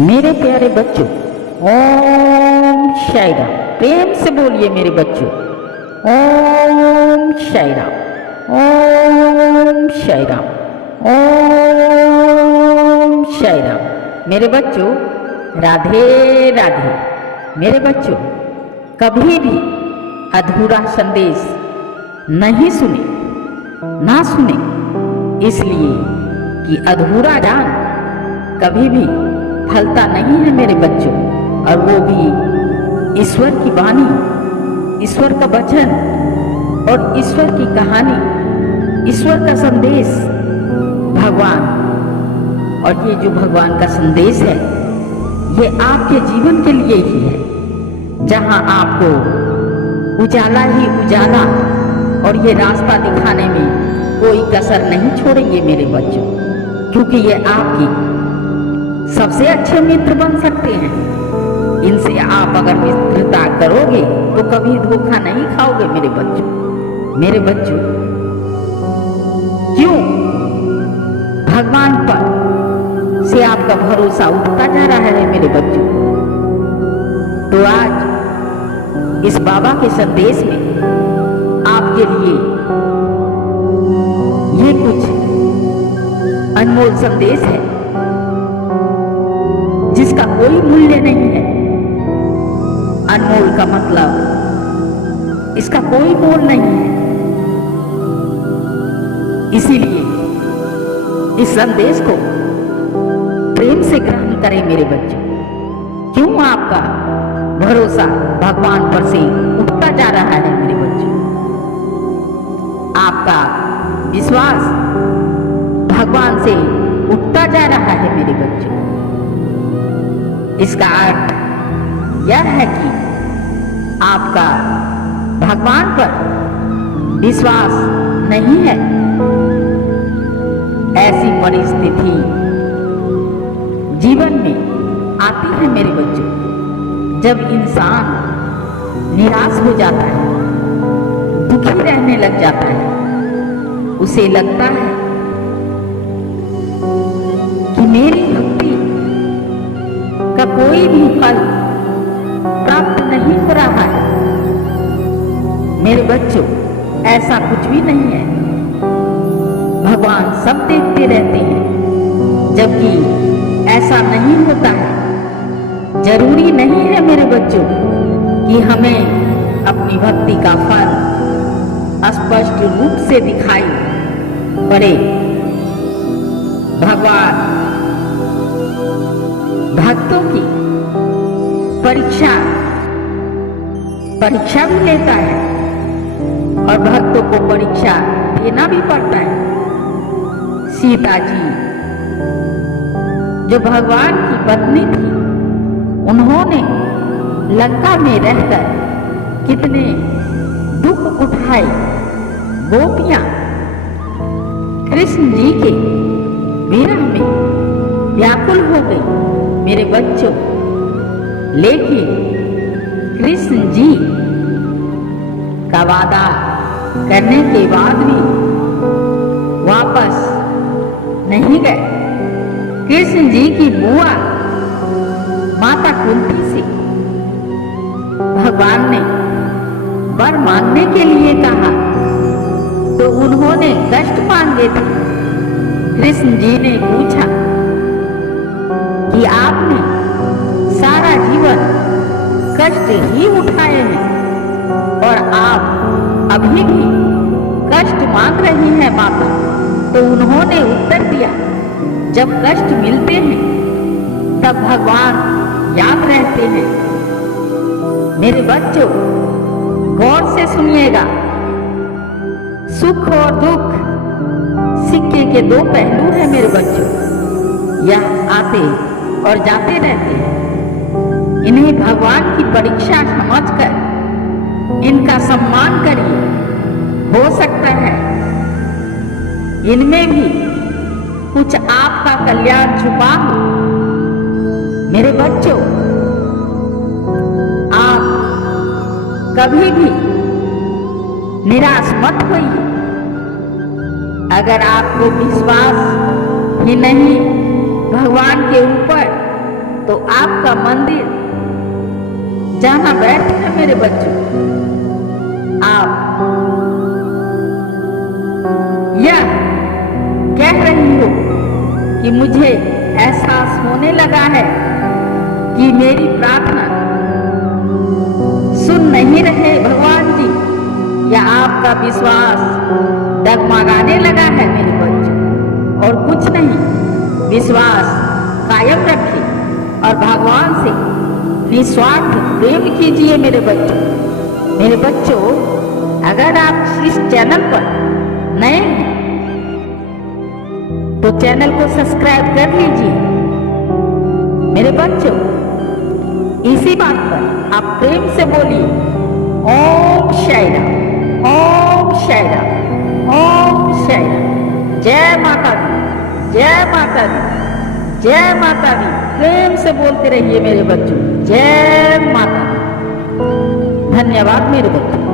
मेरे प्यारे बच्चों, ओम साई राम। प्रेम से बोलिए मेरे बच्चों, ओम साई राम, ओम साई राम, ओम साई राम। मेरे बच्चों, राधे राधे। मेरे बच्चों, कभी भी अधूरा संदेश नहीं सुने, ना सुने, इसलिए कि अधूरा ज्ञान कभी भी फलता नहीं है मेरे बच्चों। और वो भी ईश्वर की वाणी, ईश्वर का वचन और ईश्वर की कहानी, ईश्वर का संदेश, भगवान। और ये जो भगवान का संदेश है, ये आपके जीवन के लिए ही है, जहां आपको उजाला ही उजाला और ये रास्ता दिखाने में कोई कसर नहीं छोड़ेंगे मेरे बच्चों, क्योंकि ये आपकी सबसे अच्छे मित्र बन सकते हैं। इनसे आप अगर मित्रता करोगे तो कभी धोखा नहीं खाओगे मेरे बच्चों। मेरे बच्चों, क्यों भगवान पर से आपका भरोसा उठता जा रहा है मेरे बच्चों? तो आज इस बाबा के संदेश में आपके लिए ये कुछ अनमोल संदेश है, जिसका कोई मूल्य नहीं है। अनमोल का मतलब इसका कोई मोल नहीं है। इसीलिए इस संदेश को प्रेम से ग्रहण करें मेरे बच्चों। क्यों आपका भरोसा भगवान पर से उठता जा रहा है मेरे बच्चों? आपका विश्वास भगवान से उठता जा रहा है मेरे बच्चों। इसका अर्थ यह है कि आपका भगवान पर विश्वास नहीं है। ऐसी परिस्थिति जीवन में आती है मेरे बच्चों, जब इंसान निराश हो जाता है, दुखी रहने लग जाता है। उसे लगता है कि मेरी भक्ति का कोई भी फल प्राप्त नहीं हो रहा है। मेरे बच्चों, ऐसा कुछ भी नहीं है। भगवान सब देखते रहते हैं, जबकि ऐसा नहीं होता है। जरूरी नहीं है मेरे बच्चों कि हमें अपनी भक्ति का फल स्पष्ट रूप से दिखाई पड़े। भगवान भक्तों की परीक्षा भी लेता है, और भक्तों को परीक्षा देना भी पड़ता है। सीता जी जो भगवान की पत्नी थी, उन्होंने लंका में रहकर कितने दुख उठाए। गोपियां कृष्ण जी के विरह में व्याकुल हो गई मेरे बच्चों, लेकिन कृष्ण जी का वादा करने के बाद भी वापस नहीं गए। कृष्ण जी की बुआ माता कुंती से भगवान ने वर मांगने के लिए कहा, तो उन्होंने कष्ट मांगे थे। कृष्ण जी ने पूछा कि आपने सारा जीवन कष्ट ही उठाए हैं और आप अभी भी कष्ट मांग रही हैं माता। तो उन्होंने उत्तर दिया, जब कष्ट मिलते हैं तब भगवान याद रहते हैं। मेरे बच्चों, गौर से सुनिएगा। सुख और दुख सिक्के के दो पहलू हैं मेरे बच्चों। यह आते और जाते रहते हैं। इन्हें भगवान की परीक्षा समझकर इनका सम्मान करिए। हो सकता है इनमें भी कुछ आपका कल्याण छुपा हो। मेरे बच्चों, आप कभी भी निराश मत होइए। अगर आपको विश्वास ही नहीं भगवान के ऊपर, तो आपका मंदिर जहां बैठे हैं मेरे बच्चों, आप यह कह रही हो कि मुझे एहसास होने लगा है कि मेरी प्रार्थना सुन नहीं रहे भगवान जी, या आपका विश्वास डगमगाने लगा है मेरे बच्चों। और कुछ नहीं, विश्वास कायम रखिए और भगवान से निस्वार्थ प्रेम कीजिए मेरे बच्चों। मेरे बच्चों, अगर आप इस चैनल पर नए हैं तो चैनल को सब्सक्राइब कर लीजिए। मेरे बच्चों, इसी बात पर आप प्रेम से बोलिए ओम साई राम, ओम साई राम, ओम साई राम। जय माता दी, जय माता दी, जय माता दी। प्रेम से बोलते रहिए मेरे बच्चों, जय माता दी। धन्यवाद मेरे बच्चों।